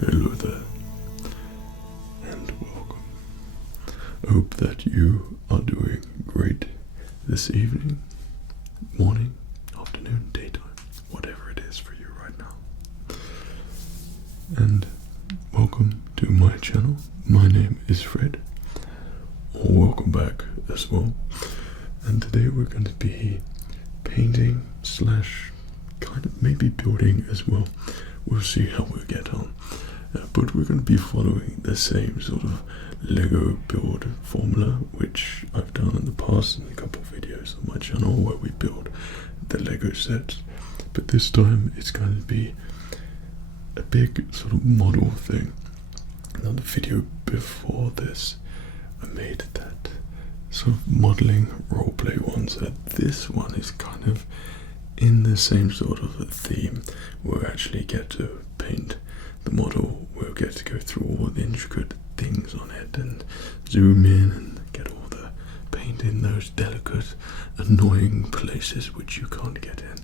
Hello there, and welcome. I hope that you are doing great this evening, morning, afternoon, daytime, whatever it is for you right now. And welcome to my channel. My name is Fred, or welcome back as well. And today we're going to be painting slash kind of maybe building as well. We'll see how we get on. But we're going to be following the same sort of Lego build formula which I've done in the past in a couple of videos on my channel where we build the Lego sets. But this time it's going to be a big sort of model thing. Now the video before this I made that sort of modeling roleplay one, so this one is kind of in the same sort of a theme. We'll actually get to paint the model, we'll get to go through all the intricate things on it and zoom in and get all the paint in those delicate, annoying places which you can't get in.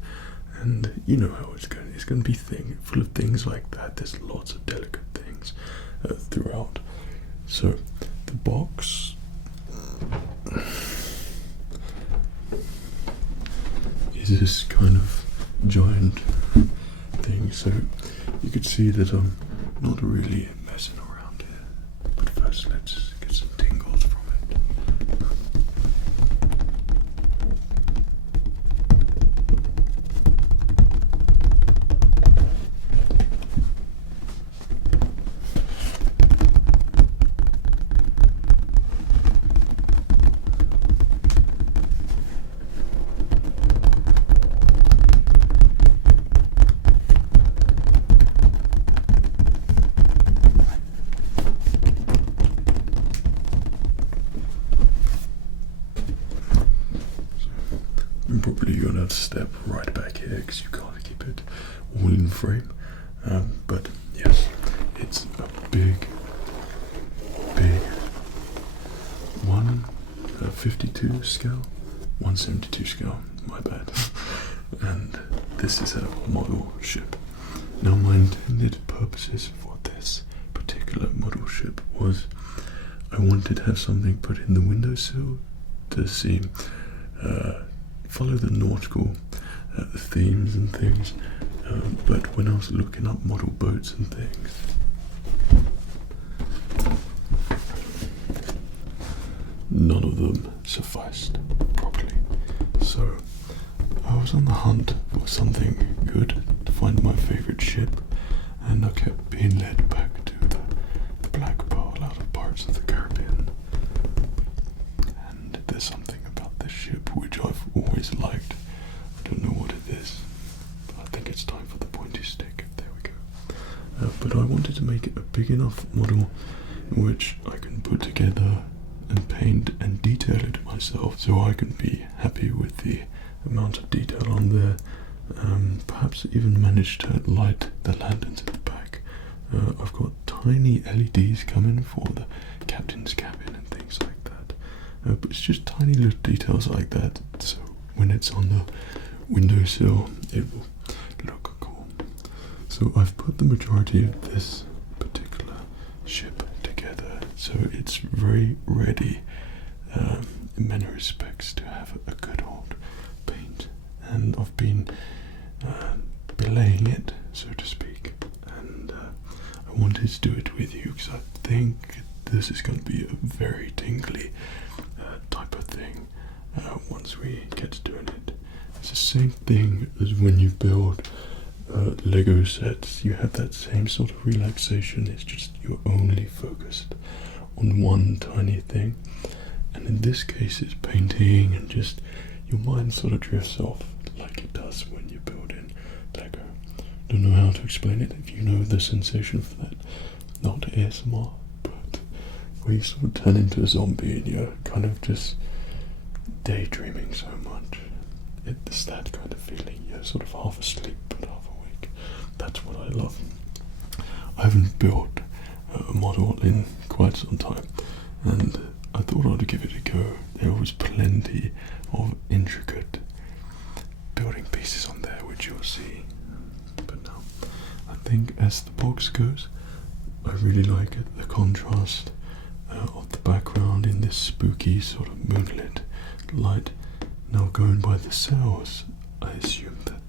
And you know how it's going to be full of things like that. There's lots of delicate things throughout. So the box is this kind of giant thing, so you could see that I'm not really messing around here. But first let's get some tingles from it. I'm probably going to have to step right back here because you can't keep it all in frame. But yes, it's a big 152 scale, 172 scale, my bad. And this is a model ship. Now my intended purposes for this particular model ship was I wanted to have something put in the windowsill to see follow the nautical themes and things, but when I was looking up model boats and things, none of them sufficed properly. So I was on the hunt for something good to find my favorite ship, and I kept being led back to the Black Pearl out of Pirates of the Caribbean. And there's something about this ship which I've always liked. I don't know what it is, but I think it's time for the pointy stick. There we go. But I wanted to make it a big enough model in which I can put together and paint and detail it myself, so I can be happy with the amount of detail on there. Perhaps even manage to light the lanterns at the back. I've got tiny LEDs coming for the captain's cabin and things like that. But it's just tiny little details like that, so when it's on the windowsill it will look cool. So I've put the majority of this particular ship together, so it's very ready in many respects to have a good old paint. And I've been belaying it, so to speak, and I wanted to do it with you because I think this is going to be a very tingly type of thing once we get to doing it. It's the same thing as when you build Lego sets. You have that same sort of relaxation. It's just you're only focused on one tiny thing, and in this case it's painting, and just your mind sort of drifts off like it does when you build in Lego. Don't know how to explain it. If you know the sensation of that, not ASMR, but where you sort of turn into a zombie and you're kind of just daydreaming so much. It's that kind of feeling. You're sort of half asleep but half awake. That's what I love. I haven't built a model in quite some time, and I thought I'd give it a go. There was plenty of intricate building pieces on there which you'll see, but no, I think as the box goes, I really like it, the contrast of the background in this spooky sort of moonlit light. Now, going by the cells, I assume that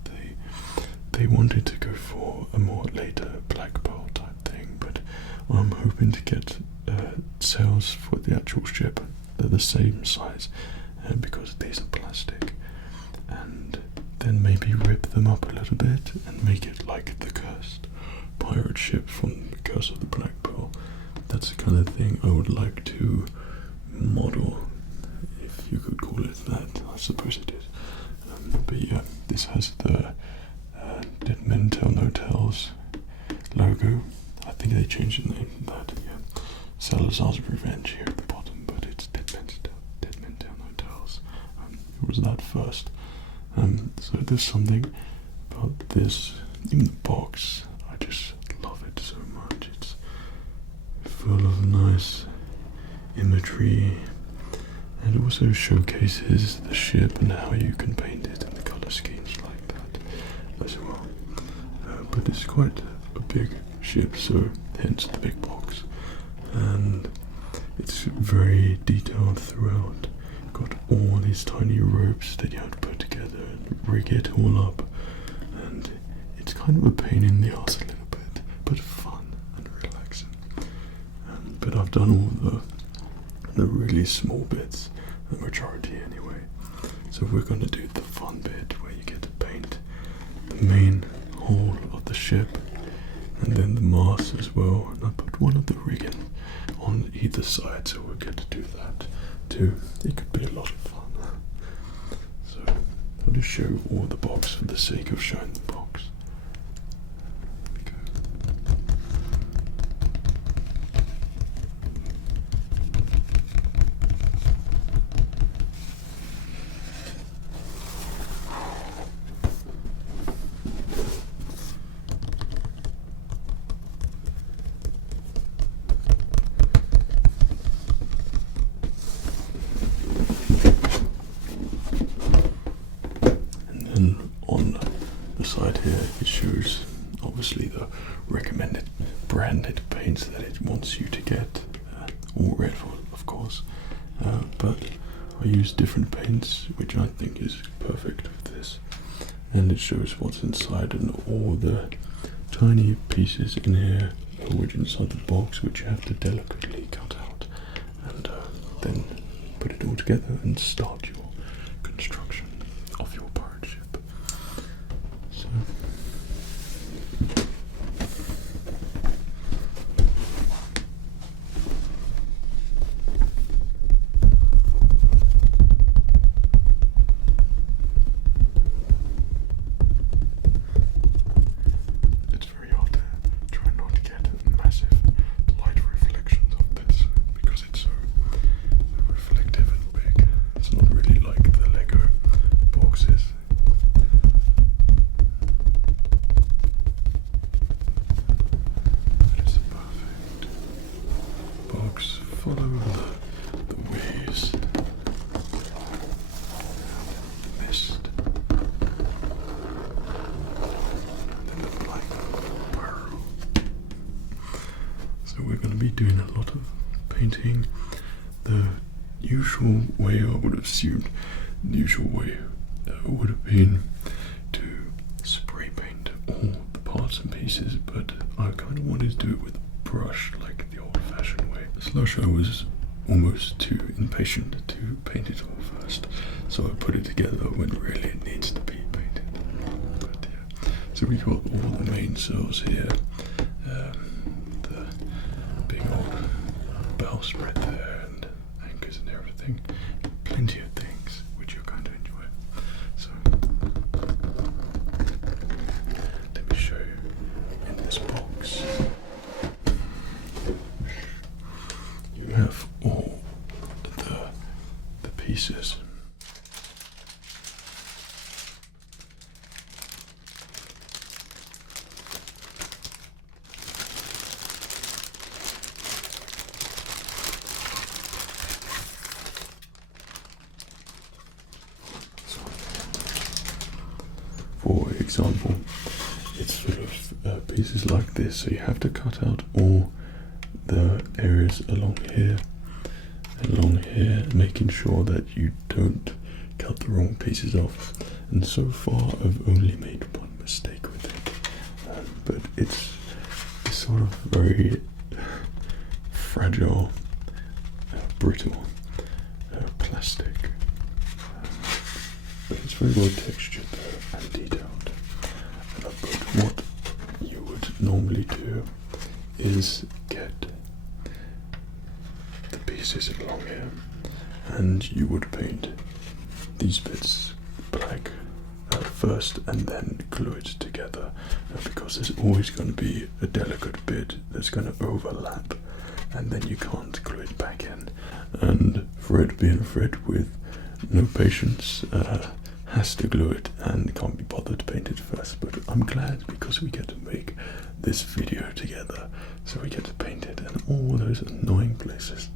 they wanted to go for a more later black pearl type thing, but I'm hoping to get cells for the actual ship. They're the same size because these are plastic, and then maybe rip them up a little bit and make it like the cursed pirate ship from the Curse of the Black Pearl. That's the kind of thing I would like to model, if you could call it that. I suppose it is. But yeah, this has the Dead Men Tell No Tales logo. I think they changed the name to that. Yeah, Salazar's Revenge here at the bottom, but it's Dead Men Tell No Tales. It was that first. So there's something about this, even the box. I just love it so much. It's full of nice imagery, and it also showcases the ship and how you can paint it in the color schemes like that as well. But it's quite a big ship, so hence the big box, and it's very detailed throughout. Got all these tiny ropes that you have to put together and rig it all up, and it's kind of a pain in the ass a little bit, but fun and relaxing. But I've done all the really small bits, the majority anyway. So we're going to do the fun bit where you get to paint the main hull of the ship and then the mast as well. And I put one of the rigging on either side, so we'll get to do that too. It could be a lot of fun. So I'll just show all the box for the sake of showing the box. Side here, it shows obviously the recommended branded paints that it wants you to get, all red of course, but I use different paints which I think is perfect for this, and it shows what's inside and all the tiny pieces in here which inside the box which you have to delicately cut out and then put it all together and start your construction of your pirate ship. It's very hard to try not to get massive light reflections of this because it's so reflective and big. It's not really like the Lego boxes. Box, follow the waves, mist, and the black pearl. So we're going to be doing a lot of painting. The usual way, I would have assumed, the usual way would have been to spray paint all the parts and pieces, but I kind of wanted to do it with a brush like the old-fashioned way. Slush, I was almost too impatient to paint it all first, so I put it together when really it needs to be painted. But yeah, so we got all the main cells here, the big old bowsprit there, and anchors and everything. Plenty of things which you're going to enjoy. So let me show you in this box. You have all the pieces. For example, it's full of pieces like this, so you have to cut out all the areas along here, making sure that you don't cut the wrong pieces off. And so far I've only made one mistake with it, but it's sort of very fragile, brittle plastic, but it's very well textured though and detailed. But what you would normally do is get the pieces along here, and you would paint these bits black first and then glue it together, because there's always going to be a delicate bit that's going to overlap, and then you can't glue it back in. And Fred, being Fred with no patience, has to glue it and can't be bothered to paint it first. But I'm glad, because we get to make this video together, so we get to paint it in all those annoying places.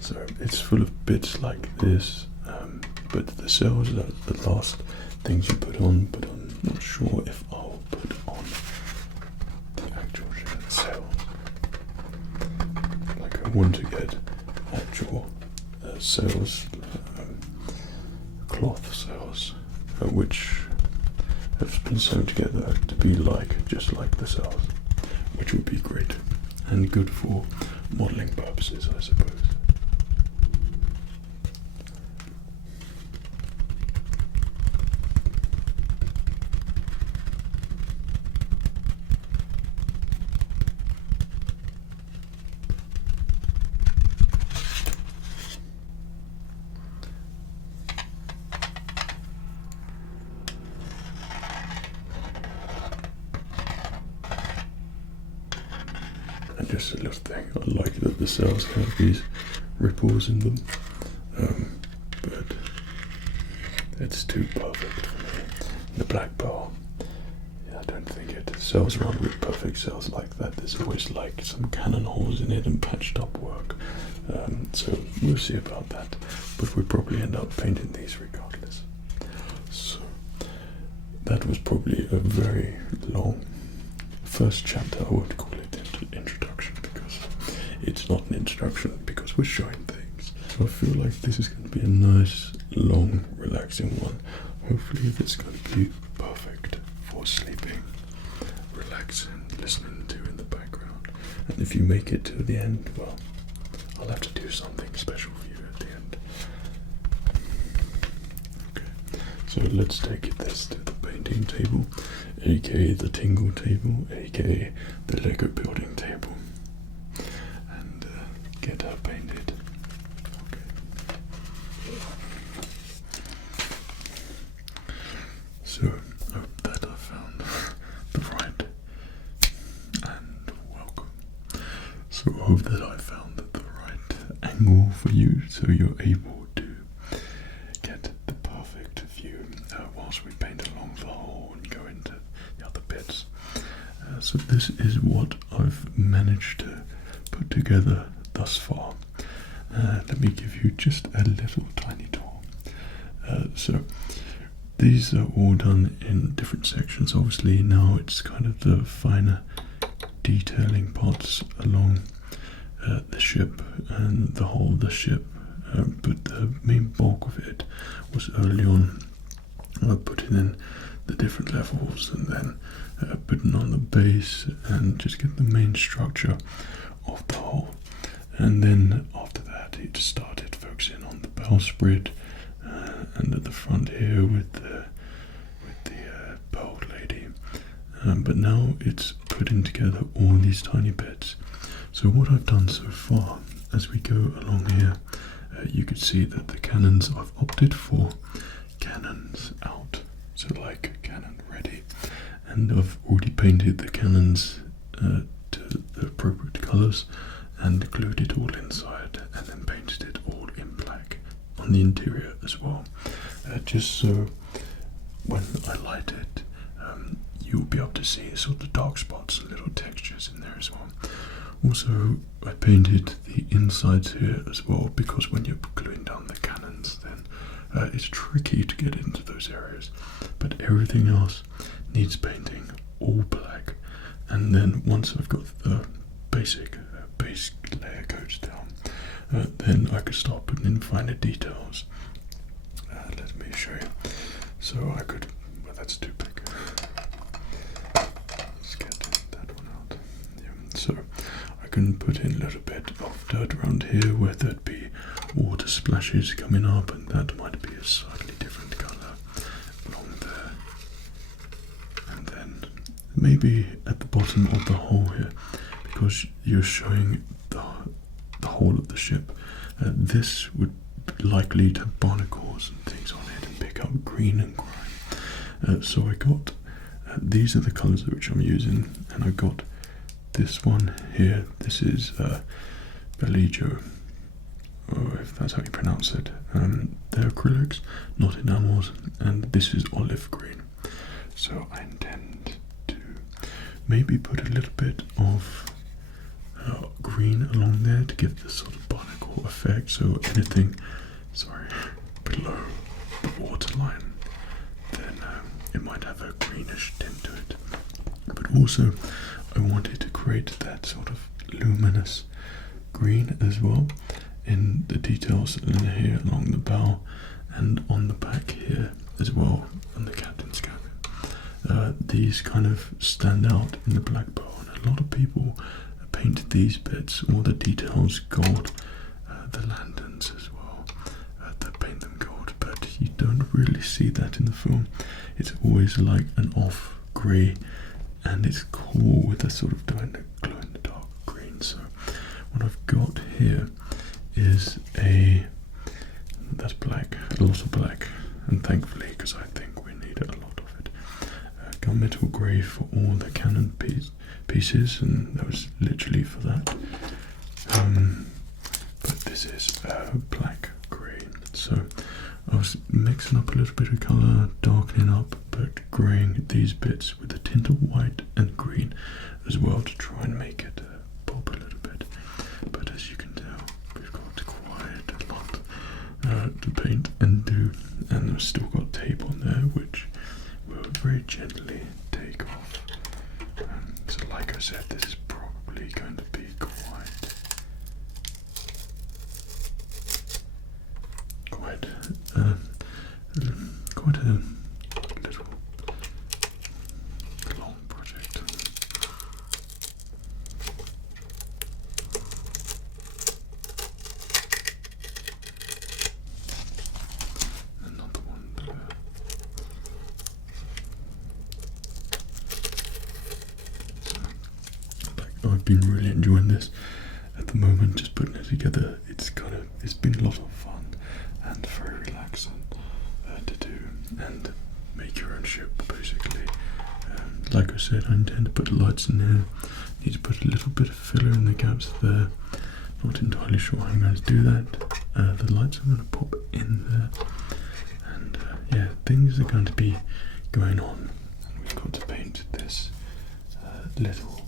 So it's full of bits like this, but the cells are the last things you put on, but I'm not sure if I'll put on the actual cells. Like, I want to get actual cells, cloth cells, which have been sewn together to be just like the cells, which would be great and good for modelling purposes, I suppose. And just a little thing, I like that the cells have these ripples in them, but it's too perfect for me. The black bar, yeah, I don't think it sells around with perfect cells like that. There's always like some cannon holes in it and patched up work, so we'll see about that, but we'll probably end up painting these regardless. So that was probably a very long first chapter. I would call it introduction, because it's not an introduction, because we're showing things. So I feel like this is going to be a nice, long, relaxing one. Hopefully it's going to be perfect for sleeping, relaxing, listening to in the background. And if you make it to the end, well, I'll have to do something special for you at the end. Okay, so let's take this to the painting table, aka the tingle table, aka the Lego building table, and get her painted. Okay. So I hope that I found the right, and welcome. So I hope that I found the right angle for you, so you're able to get the perfect view whilst we paint along the hole and go into the other bits. So this is what I've managed to put together thus far. Let me give you just a little tiny tour. So these are all done in different sections. Obviously now it's kind of the finer detailing parts along the ship and the whole of the ship, but the main bulk of it was early on putting in the different levels, and then putting on the base and just get the main structure of the hull. And then after that it started focusing on the bowsprit, and at the front here with the boat lady, but now it's putting together all these tiny bits. So what I've done so far, as we go along here, you could see that the cannons, I've opted for cannons out, so like cannon ready, and I've already painted the cannons to the appropriate colours and glued it all inside, and then painted it all in black on the interior as well, just so when I light it you'll be able to see sort of dark spots and little textures in there as well. Also, I painted the insides here as well, because when you're gluing down the cannons, then it's tricky to get into those areas, but everything else needs painting all black. And then once I've got the basic base layer goes down, then I could start putting in finer details. Let me show you. So I could, well, that's too big. Let's get that one out. Yeah. So I can put in a little bit of dirt around here where there'd be water splashes coming up, and that might be a slightly different colour along there. And then maybe at the bottom of the hole here, because you're showing the whole of the ship, this would likely to have barnacles and things on it and pick up green and grime. So I got, these are the colours which I'm using, and I got this one here. This is Belligio, or if that's how you pronounce it. They're acrylics, not enamels, and this is olive green. So I intend to maybe put a little bit of green along there to give this sort of barnacle effect. So anything, below the waterline, then it might have a greenish tint to it. But also, I wanted to create that sort of luminous green as well in the details in here along the bow and on the back here as well on the captain's cabin. These kind of stand out in the black bow, and a lot of people paint these bits, all the details gold, the lanterns as well, they paint them gold, but you don't really see that in the film. It's always like an off grey, and it's cool with a sort of glow in the dark green. So what I've got here is that's black, a lot of black, and thankfully, because I think we need a lot of it, gunmetal grey for all the cannon pieces, and that was literally for that. But this is black green, so I was mixing up a little bit of colour, darkening up, but greying these bits with a tint of white and green as well to try and make it pop a little bit. But as you can tell, we've got quite a lot to paint and do, and I've still got tape on there which will very gently take off. So like I said, this is probably going to be quite a little long project. Another one there. I've been really enjoying this at the moment, just putting it together. It's been a lot of fun and very relaxing to do and make your own ship basically. Like I said, I intend to put lights in here. Need to put a little bit of filler in the gaps there. Not entirely sure how I'm going to do that. The lights are going to pop in there, and yeah, things are going to be going on. And we've got to paint this little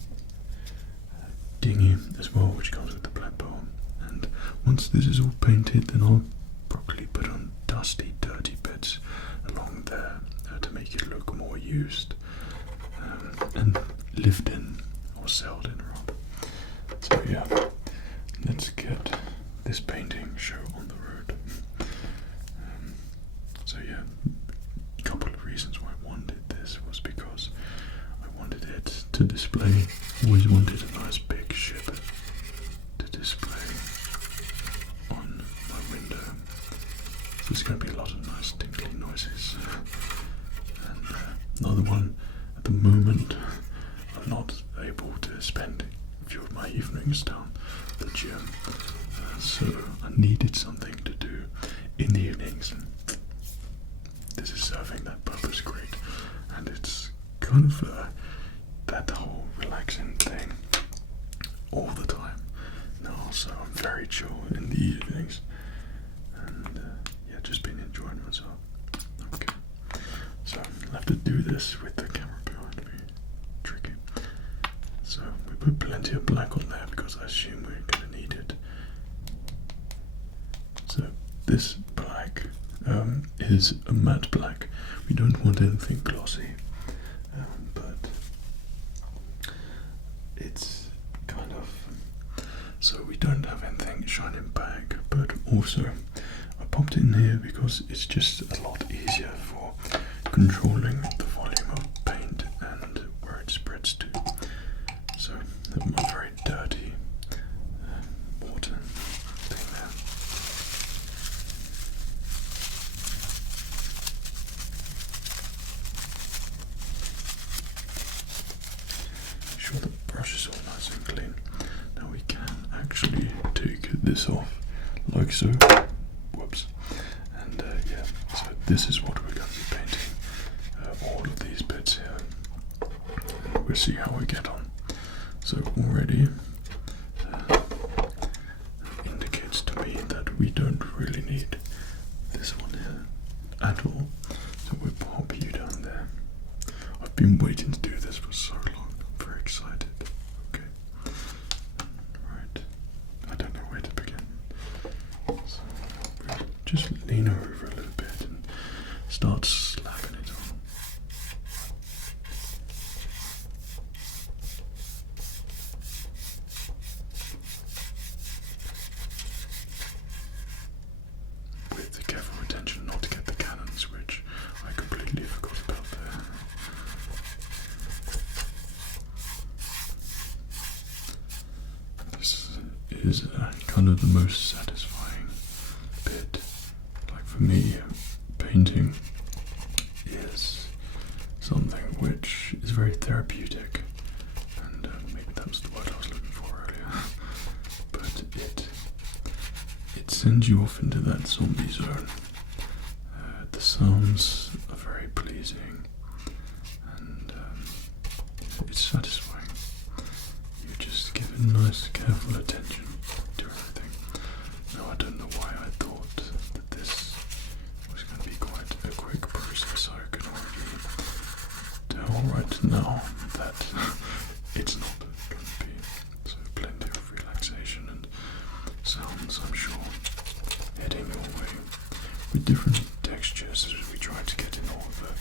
dinghy as well, which comes with the black bow. And once this is all painted, then I'll probably put on dusty, dirty bits along there to make it look more used and lived in or sailed in rather. So yeah, let's get this painting show on the road. So yeah, a couple of reasons why I wanted this was because I wanted it to display. Always wanted a nice big ship to display on my window. So there's going to be a lot of nice tinkling noises. And another one, at the moment, I'm not able to spend a few of my evenings down the gym. So I needed something to do in the evenings. This is serving that purpose great. And it's kind of that whole relaxing thing all the time now, so I'm very chill in the evenings, and yeah, just been enjoying myself. Okay, so I'll have to do this with the camera behind me. Tricky. So we put plenty of black on there because I assume we're going to need it. So this black is a matte black. We don't want anything glossy, but it's kind of also, I popped it in here because it's just a lot easier for controlling the volume of paint and where it spreads to. So, a very dirty water thing there. Make sure the brush is all nice and clean. Now we can actually take this off like so. Whoops. And yeah, so this is what we're going to be painting. All of these bits here. And we'll see how we get on. So already indicates to me that we don't really need this one here at all. So we'll pop you down there. I've been waiting to do this for so long. I'm very excited. Okay. Right. I don't know where to begin. So we'll just lean over a little bit and start slapping it on. With careful attention not to get the cannons, which I completely forgot about there. This is kind of the most satisfying bit. Like for me, painting is something which is very therapeutic, and maybe that was the word I was looking for earlier. But it sends you off into that zombie zone. The sounds are very pleasing, and it's satisfying. You just give it nice, careful attention to everything. Now I don't know why I thought that this was going to be quite a quick process. I can already tell right now that it's not going to be. So plenty of relaxation and sounds, I'm sure, heading your way with different textures as we try to get in all the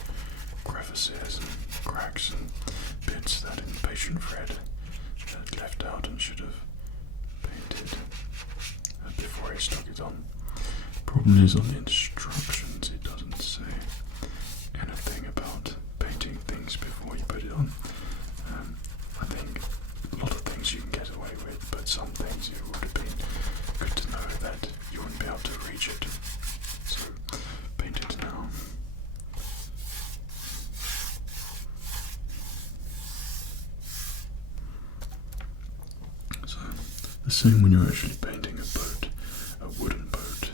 crevices and cracks and bits that impatient Fred had left out and should have painted before he stuck it on. Problem is, on the instructions it doesn't say anything about painting things before you put it on. I think a lot of things you can get away with, but some things it would have been good to know that you wouldn't be able to reach it. So paint it now. So the same when you're actually painting a boat, a wooden boat,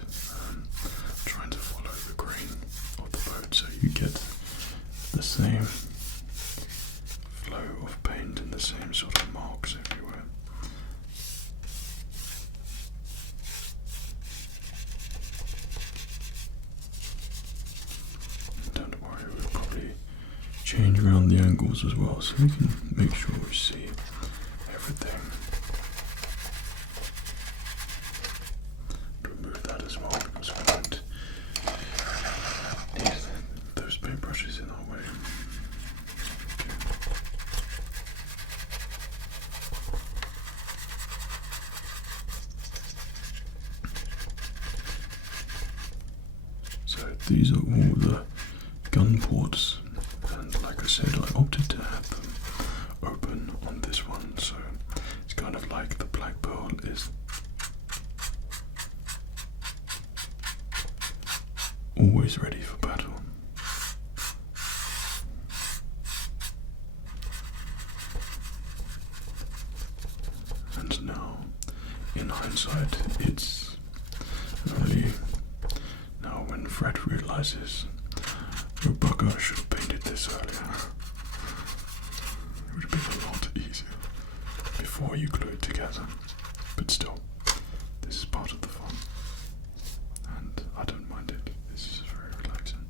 trying to follow the grain of the boat so you get the same flow of paint and the same sort of marks everywhere. Don't worry, we'll probably change around the angles as well so we can make sure we see everything. Remove that as well because we don't need those paintbrushes in our way. So these are all the gun ports, and like I said, I opted to have them open on this one, so it's kind of like the Black Pearl is always ready for battle. And now, in hindsight, it's only now when Fred realizes, oh bugger, I should have painted this earlier. It would have been a lot easier before you glue it together. But still, this is part of the fun. And I don't mind it. This is very relaxing.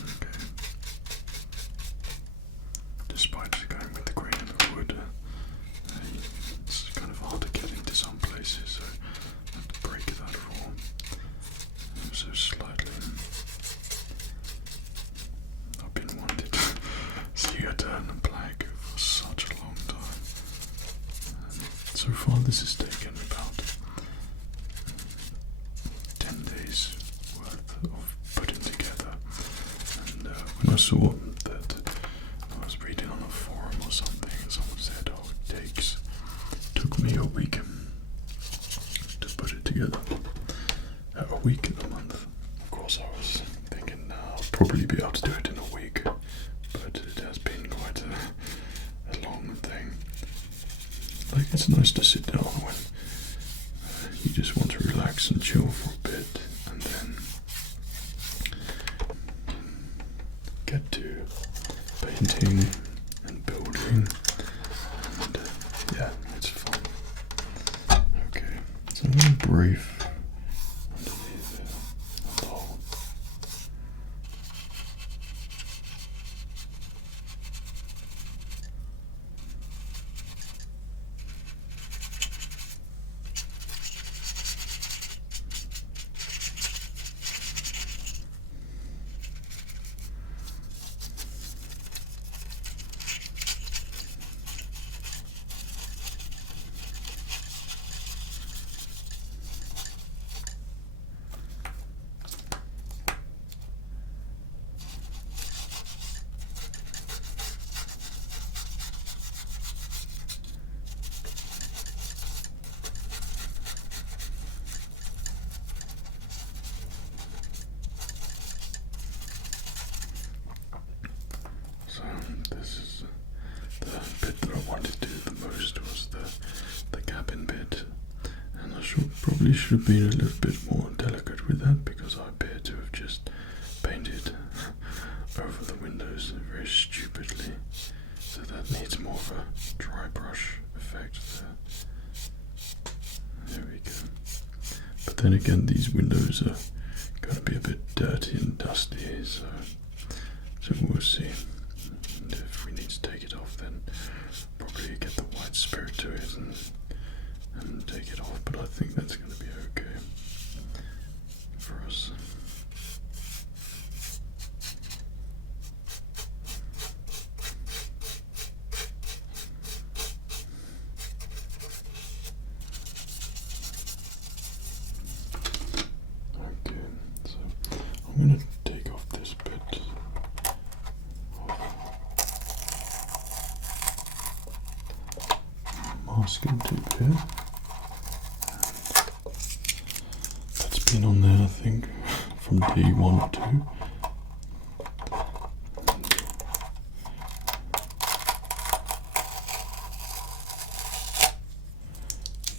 Okay. Despite going with the grain of the wood, it's kind of hard to get into some places, so I have to break that form so slightly. I've been wanting to see it turn black for such a long time. saw that I was reading on a forum or something, and someone said, "Oh, took me a week to put it together." A week and a month. Of course, I was thinking, I'll probably be able to do it in a week, but it has been quite a long thing. Like, it's nice to sit down when you just want to relax and chill for a bit, and then get to painting and building, and yeah, it's fun. Okay, so I'm going to brief underneath the hole. So this is the bit that I wanted to do the most, was the cabin bit, and I probably should have been a little bit more delicate with that, because I appear to have just painted over the windows very stupidly, so that needs more of a dry brush effect there. There we go. But then again, these windows are going to be a bit dirty and dusty, so we'll see. And if we need to take it off, then probably get the white spirit to it and take it off, but I think that's going to be okay for us. Okay, so I'm going to take off this bit. Masking tape here. That's been on there, I think, from day 1 or 2.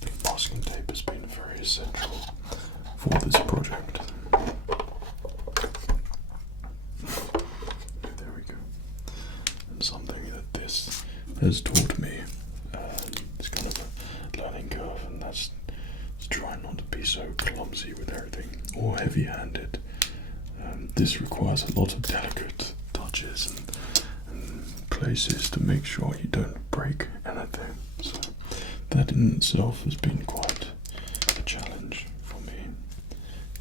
The masking tape has been very essential for this project. There we go. And something that this has taught me. It's kind of a learning curve, and that's trying not to be so clumsy with everything or heavy-handed. This requires a lot of delicate touches and places to make sure you don't break anything. So that in itself has been quite a challenge for me.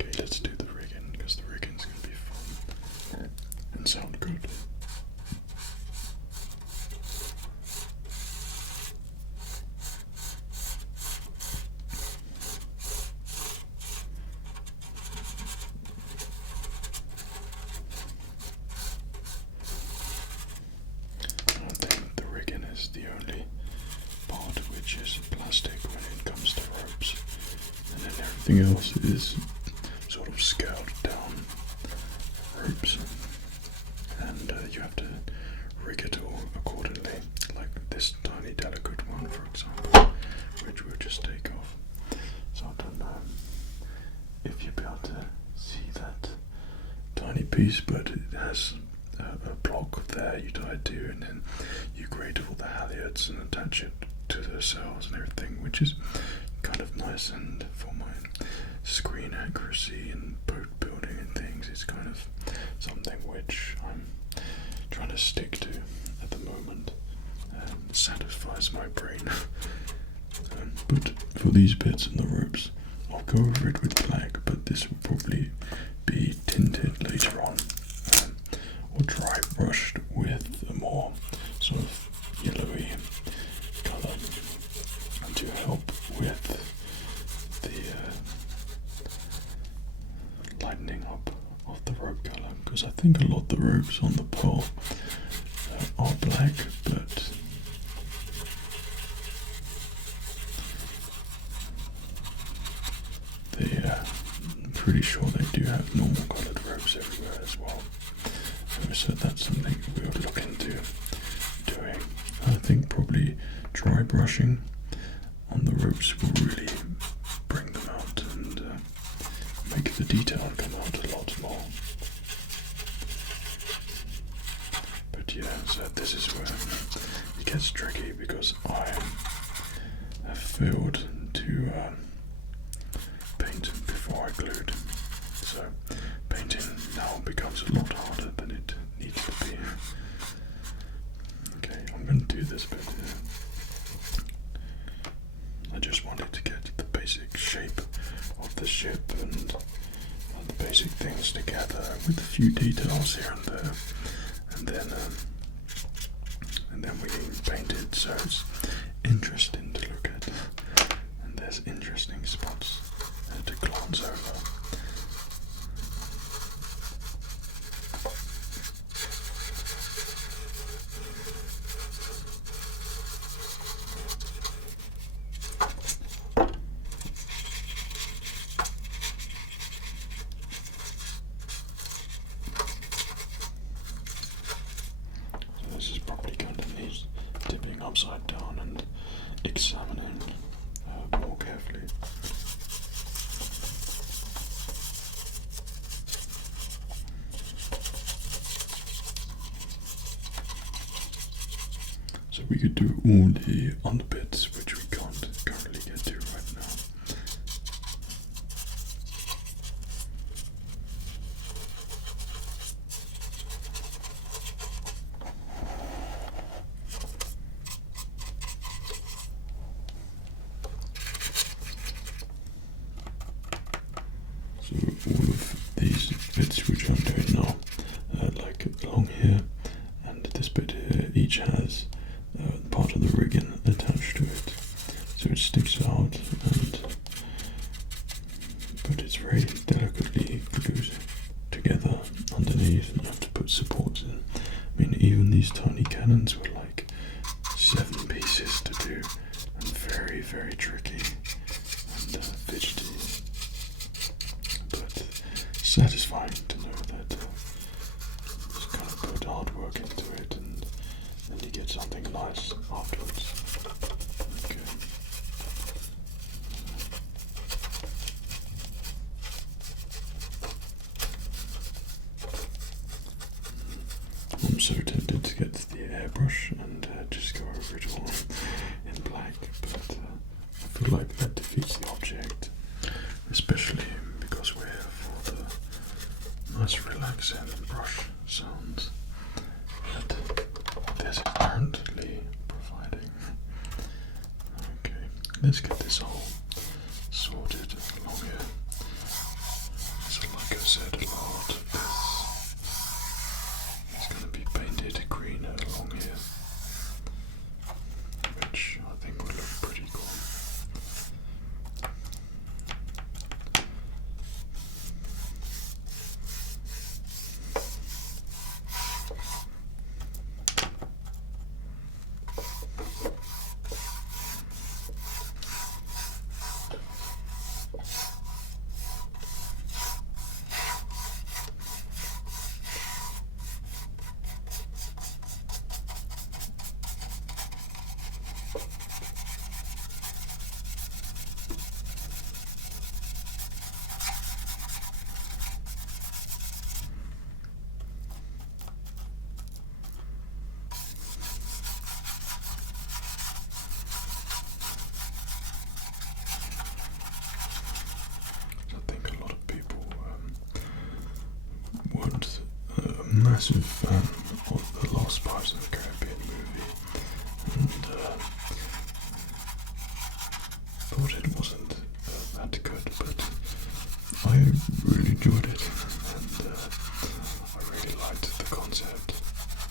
Okay, let's do the rigging, because the rigging's going to be fun and sound good. The only part which is plastic when it comes to ropes, and then everything else is sort of scaled down ropes, and you have to rig it all accordingly, like this tiny delicate one, for example, which we'll just take off. So I don't know if you'll be able to see that tiny piece, but it has a block there you tie it to, and then you grade all the halyards and attach it to the cells and everything, which is kind of nice. And for my screen accuracy and boat building and things, it's kind of something which I'm trying to stick to at the moment. Satisfies my brain. But for these bits and the ropes, I'll go over it with black, but this will probably be tinted later on, or dry brushed with a more sort of yellowy colour to help with the lightening up of the rope colour, because I think a lot of the ropes on the Pearl are black, but I'm pretty sure they do have normal coloured ropes everywhere as well. So that's something we'll look into doing. I think probably dry brushing on the ropes will really bring them out and make the detail come out a lot more. But yeah, so this is where it gets tricky, because I have failed to paint before I glued. So painting now becomes a lot harder than it needs to be. Okay, I'm going to do this bit here. I just wanted to get the basic shape of the ship and the basic things together with a few details here and there, and then we can paint it so it's interesting to look at, and there's interesting spots to glance over. This is probably going to need tipping upside down and examining more carefully. So we could do all the underbits, which we can't currently get to right now. So all of these bits which I'm doing now, like along here and this bit here, each has part of the rigging attached to it, so it sticks out, but it's very delicately glued together underneath, and you have to put supports in. I mean, even these tiny cannons were like 7 pieces to do, and very, very tricky and fidgety, but satisfying to know that just kind of put hard work into it, and then you get something nice afterwards. Okay. I'm so tempted to get the airbrush and just go over it all in black, but I feel like that defeats the object, especially because we're here for the nice relaxing brush sounds that this is currently providing. Okay, let's get this all sorted along here. So like I said, a lot of this is going to be painted green along here, which I think would look pretty cool. Massive fan of the last Pirates of the Caribbean movie, and thought it wasn't that good, but I really enjoyed it, and I really liked the concept.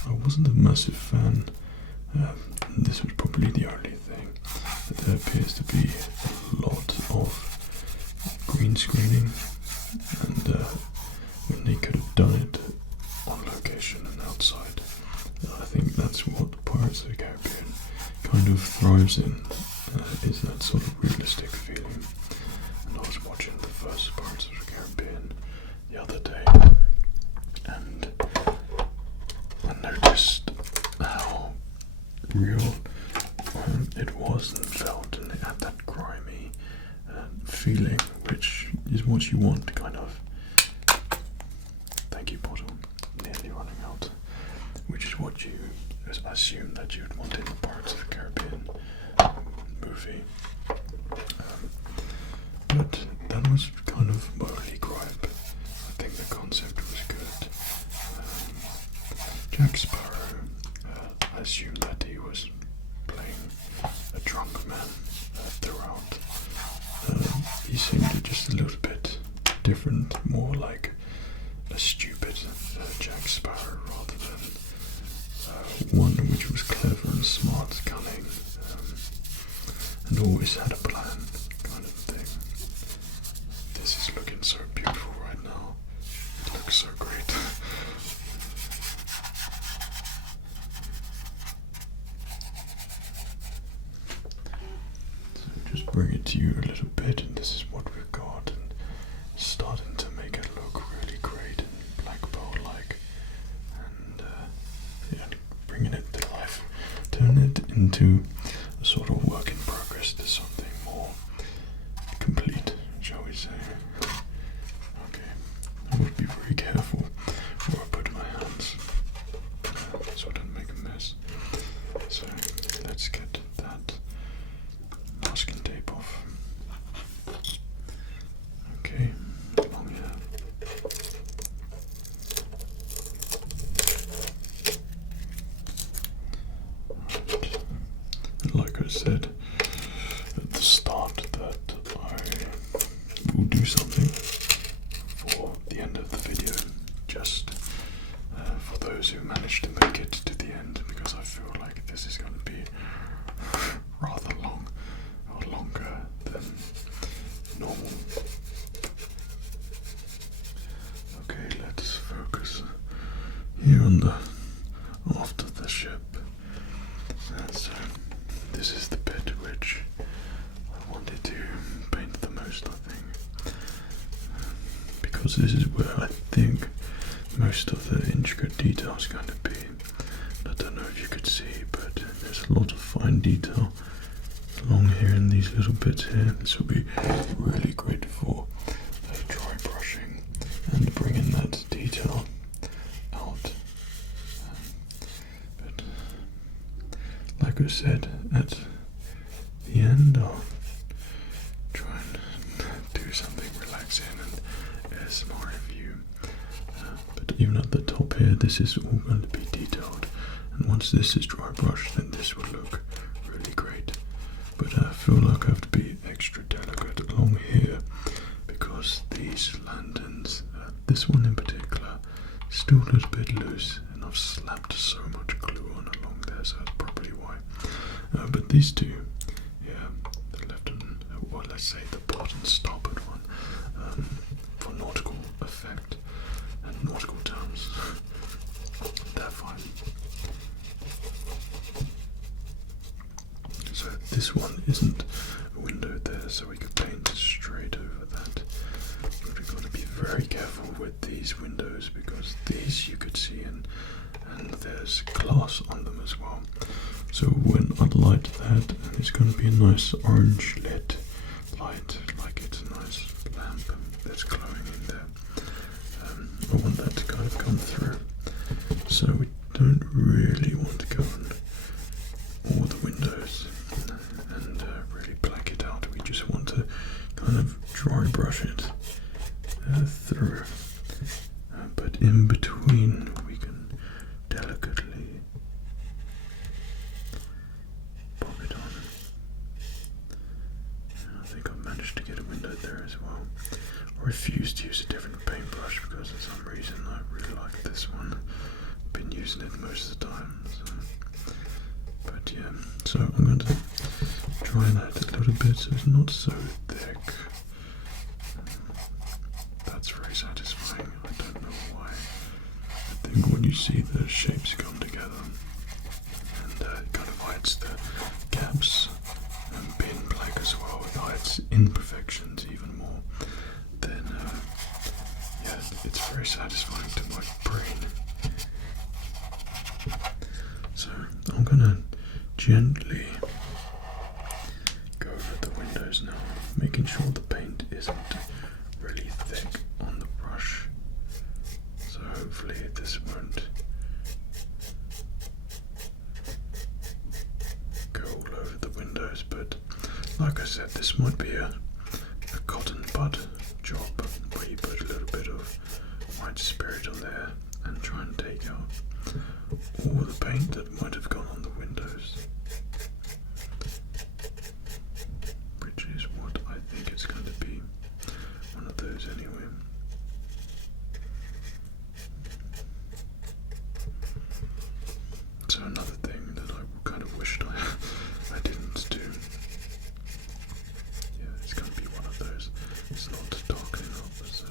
I wasn't a massive fan. This was probably the only thing. There appears to be a lot of green screening, and when they could have done thrives in is that sort of realistic feeling. And I was watching the first Pirates of the Caribbean the other day, and I noticed how real it was and felt, and it had that grimy feeling, which is what you want, kind of. Thank you, bottle. Nearly running out. Which is what you assume that you'd want in the Pirates of the Caribbean movie. But that was kind of my only gripe. I think the concept was good. Jack Sparrow, I assume that he was playing a drunk man throughout. He seemed just a little bit different, more like a stupid Jack Sparrow rather than one which was clever and smart, cunning, and always had a plan, kind of thing. This is looking so beautiful right now. It looks so great. So just bring it to you a little bit, and this is what we've got, and starting to make it look really great and black pearl-like, and yeah, bringing it to life, turn it into a sort of work in progress to something more complete, shall we say. Okay, I would be very careful where I put my hands so I don't make a mess. So let's get that masking tape off. Okay, long hair. Right. Like I said at the start, that I will do something for the end of the video, just for those who managed to make it to the end, because I feel like this is going to be rather long, or longer than normal. Okay, let's focus here on the aft of the ship. So this is the bit which I wanted to paint the most, I think, because this is where I think most of the intricate detail is going to be. I don't know if you could see, but there's a lot of fine detail along here in these little bits here. This will be really great for dry brushing and bringing that detail out. But like I said, at the end I'll try and do something relaxing and ASMR review. But even at the top here, this is all going to be detailed, and once this is dry brushed, then this will look really great. But I feel like I have to be extra delicate along here, because these lanterns, this one in particular, is still a little bit loose, and I've slapped so much glue on along there, so that's probably why. But these two, yeah, the left and, well, let's say the bottom starboard one, for nautical effect and nautical terms, they're fine. So this one isn't a window there, so we could paint straight over that. But we've got to be very careful with these windows, because these you could see in, and there's glass on them as well. So when I light that, and it's going to be a nice orange lit light, like it's a nice lamp that's glowing in there. I want that to kind of come through. So we don't really want to go on all the windows and really black it out. We just want to kind of dry brush it through. But in between we can delicately pop it on. I think I managed to get a window there as well. I refuse to use a different paintbrush because for some reason I really like this one. I've been using it most of the time. So. But yeah, so I'm going to dry that a little bit so it's not so thick. That's very satisfying. I don't know why. I think when you see the shapes come together, and it kind of hides the gaps very satisfying to my brain. So I'm gonna gently go over the windows now, making sure the paint isn't really thick on the brush. So hopefully this won't go all over the windows, but like I said, this might be a cotton bud job where you put a little bit of white spirit on there and try and take out all the paint that might have gone on the windows, which is what I think it's going to be, one of those anyway. So another thing that I kind of wished I didn't do. Yeah, it's going to be one of those. It's not darkening up, so.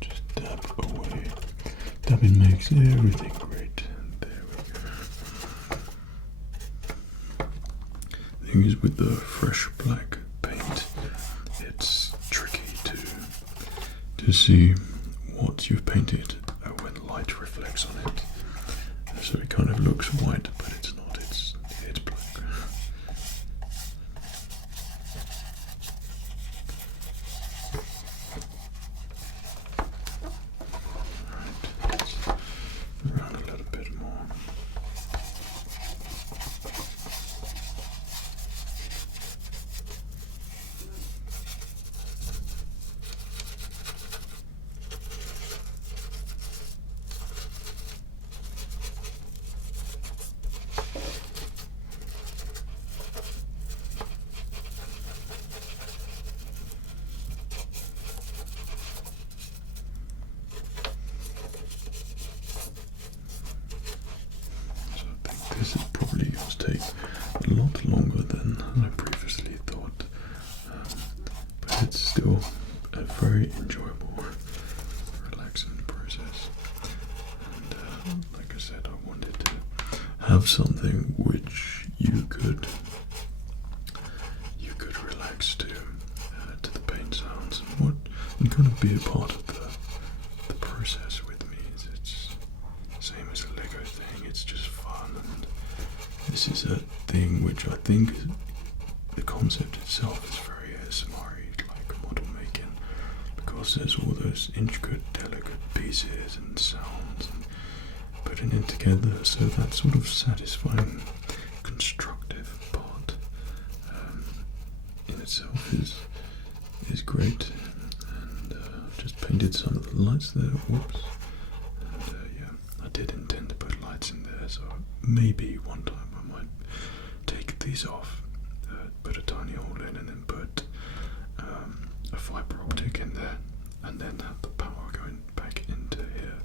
Just dab away. Dabbing makes everything great. There we go. The thing is, with the fresh black paint, it's tricky to see what you've painted when light reflects on it. So it kind of looks white, but it's not. It's black. Around a little bit more. This is probably going to take a lot longer than I previously thought, but it's still a very enjoyable, relaxing process. And like I said, I wanted to have something which you could relax to the paint sounds, and kind of be a part of the process with me. It's same as a Lego thing. It's just fun, and this is a thing which I think the concept itself is very ASMR, like model making, because there's all those intricate, delicate pieces and sounds and putting it together. So that sort of satisfying, constructive part in itself is great. And just painted some of the lights there. Whoops. And yeah, I did intend to put lights in there, so maybe one time I might take these off, put a tiny hole in, and then put a fibre optic in there, and then have the power going back into here.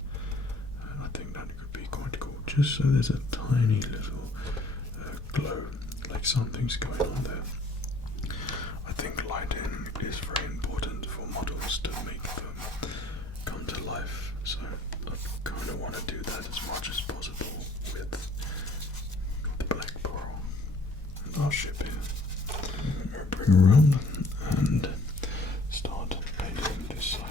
I think that could be quite cool, just so there's a tiny little glow, like something's going on there. I think lighting is very important for models to make them come to life, so I kind of want to do that as much as possible with the black pearl. And I'll ship it. Bring around and start painting this side.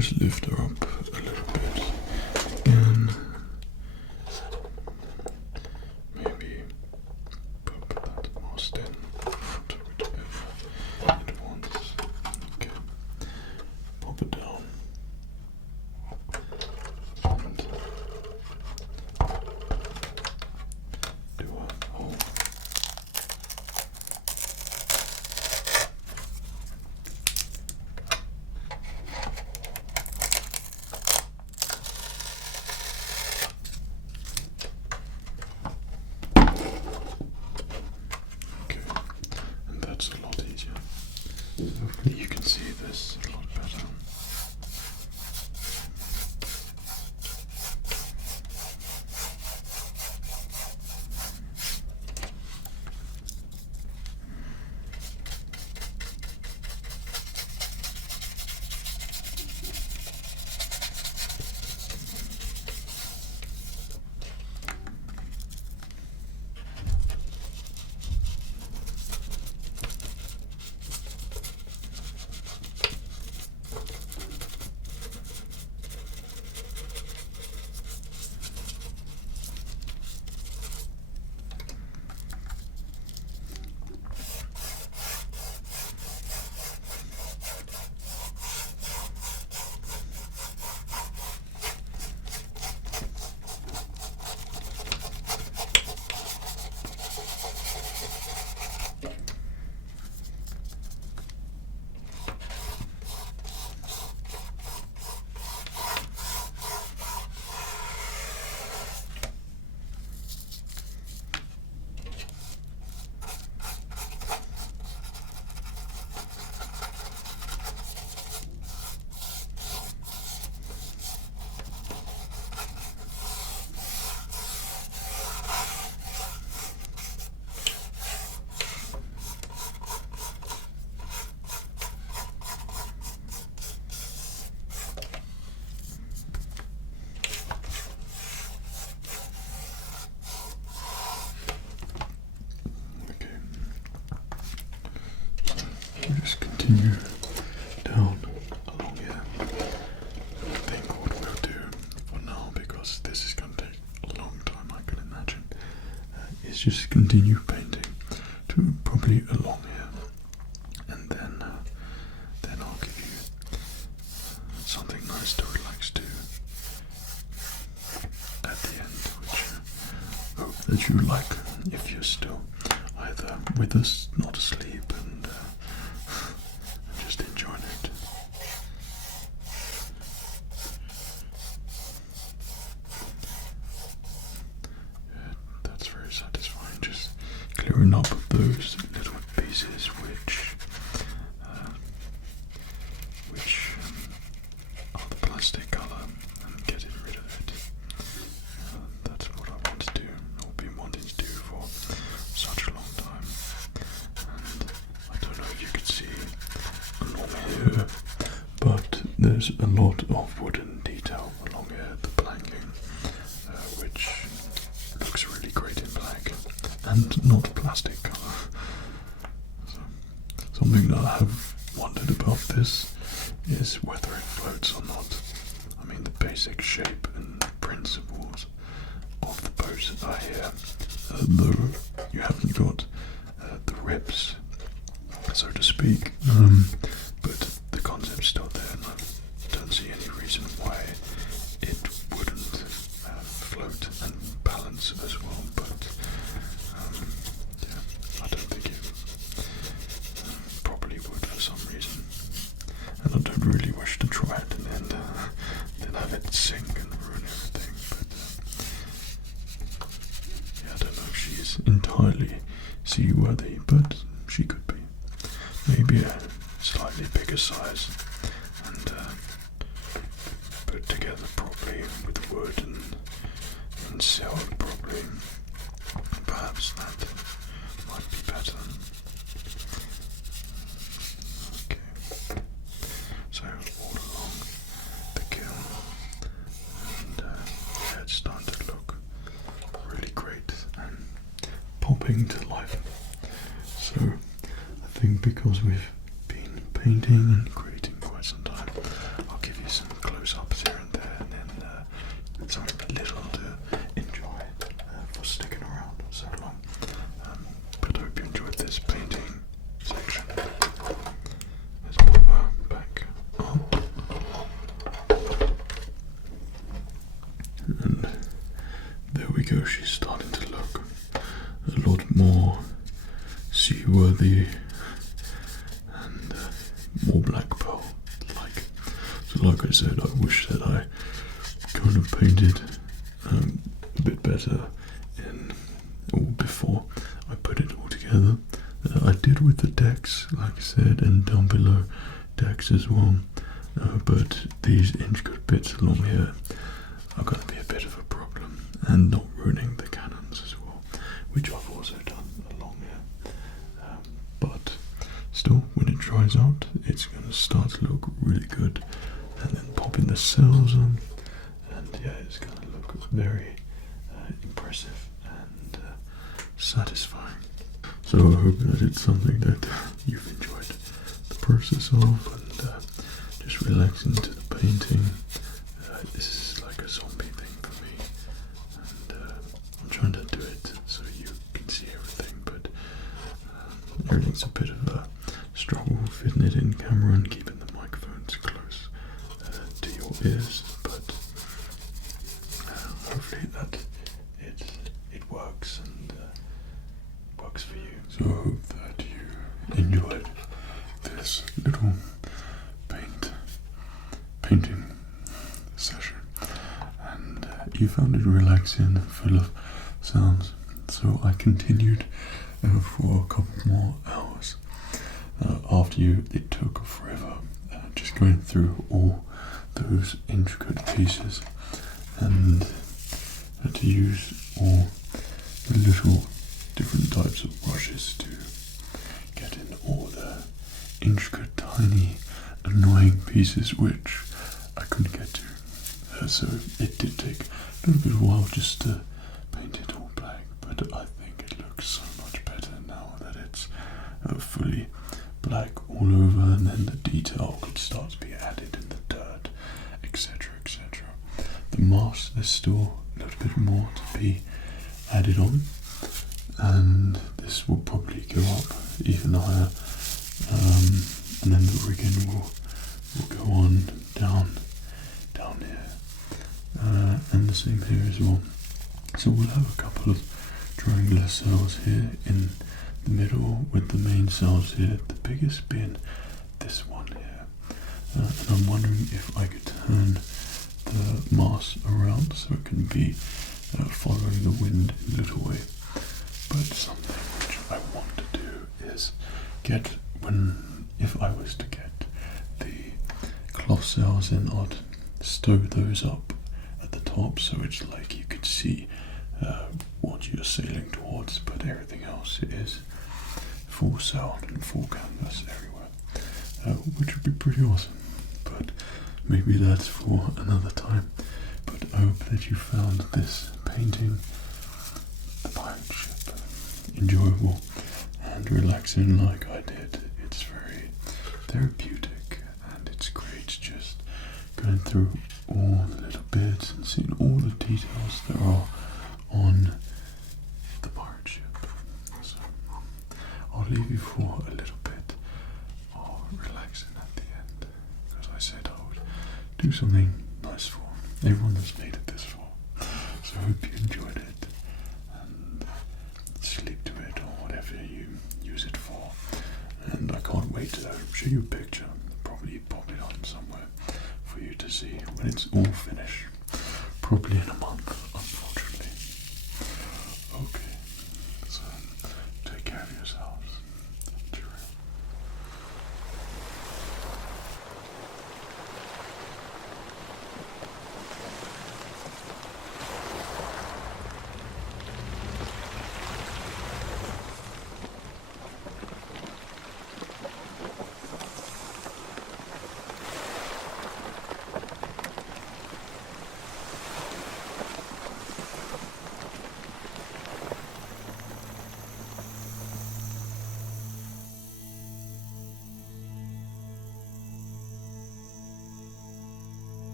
just lift her up a little bit again. Maybe put that mask in front of it at once. Okay. Pop it down. And do a hole. Okay, and that's a lot easier. Hopefully you can see this a lot better. Just continue down along here. I think what we'll do for now, because this is going to take a long time, I can imagine, is just continue painting to probably along here, and then I'll give you something nice to relax to at the end, which I hope that you like if you're still either with us, not asleep, and just enjoying it. Yeah, that's very satisfying, just clearing up those little pieces which are the plastic colour and getting rid of it. That's what I want to do, I've been wanting to do for such a long time. And I don't know if you can see along here, but there's a lot of wooden detail along here, the planking, which looks really great in black and not plastic colour. So, something that I have wondered about this is whether it floats or not. I mean, the basic shape and principles of the boat are here, though you haven't got the ribs, so to speak, but the concept's still there, and I don't see any reason why it wouldn't float and balance as well, but yeah, I don't think it probably would for some reason, and I don't really wish to try it and then have it sink and ruin everything, but yeah, I don't know if she is entirely seaworthy, but she could be. Maybe a slightly bigger size and put together properly with wood and sealed properly. Perhaps that might be better. Okay, so all along the kiln, and yeah, it's starting to look really great and popping to life. So I think because we've been painting and creating quite some time, I'll give you some a lot more seaworthy and more black pearl like. So like I said, I wish that I kind of painted a bit better in or before I put it all together. I did with the decks, like I said, and down below decks as well. But these intricate bits along here are going to be a bit of a problem, and not ruining the cannons as well, which I've also done along here. But still, when it dries out, it's going to start to look really good, and then popping the cells on, and yeah, it's going to look very impressive and satisfying. So I hope that it's something that you've enjoyed the process of, and just relax into the painting. This is like a zombie thing for me, and I'm trying to do it so you can see everything, but everything's a bit of a struggle fitting it in camera and keeping the microphones close to your ears, but hopefully that it works and works for you. So I hope that you enjoyed this little painting session, and you found it relaxing, full of sounds. So I continued for a couple more hours after it took forever, just going through all those intricate pieces, and to use all the little different types of brushes to get in all the intricate, tiny, annoying pieces which I couldn't get to. So it did take a little bit of a while just to paint it all black, but I think it looks so much better now that it's fully black all over, and then the detail could start to be added in the dirt, etc, etc. The mask, there's still a little bit more to be added on, and this will probably go up even higher, and then the rigging will go on down here, and the same here as well. So we'll have a couple of triangular cells here in the middle, with the main cells here, the biggest being this one here, and I'm wondering if I could turn the mass around so it can be following the wind in a little way. But something which I want to do is if I was to get the cloth cells in, I'd stow those up at the top so it's like you could see what you're sailing towards, but everything else is full sail and full canvas everywhere, which would be pretty awesome. But maybe that's for another time. But I hope that you found this painting, the pirate ship, enjoyable and relaxing like I did. It's very therapeutic, and it's great just going through all the little bits and seeing all the details there are on the pirate ship. So I'll leave you for a little bit of relaxing at the end, because I said I would do something nice for everyone that's made it this far. So I hope you enjoyed it, and sleep to it or whatever you use it for. And I can't wait to show you a picture, probably pop it on somewhere for you to see when it's all finished, probably in a month.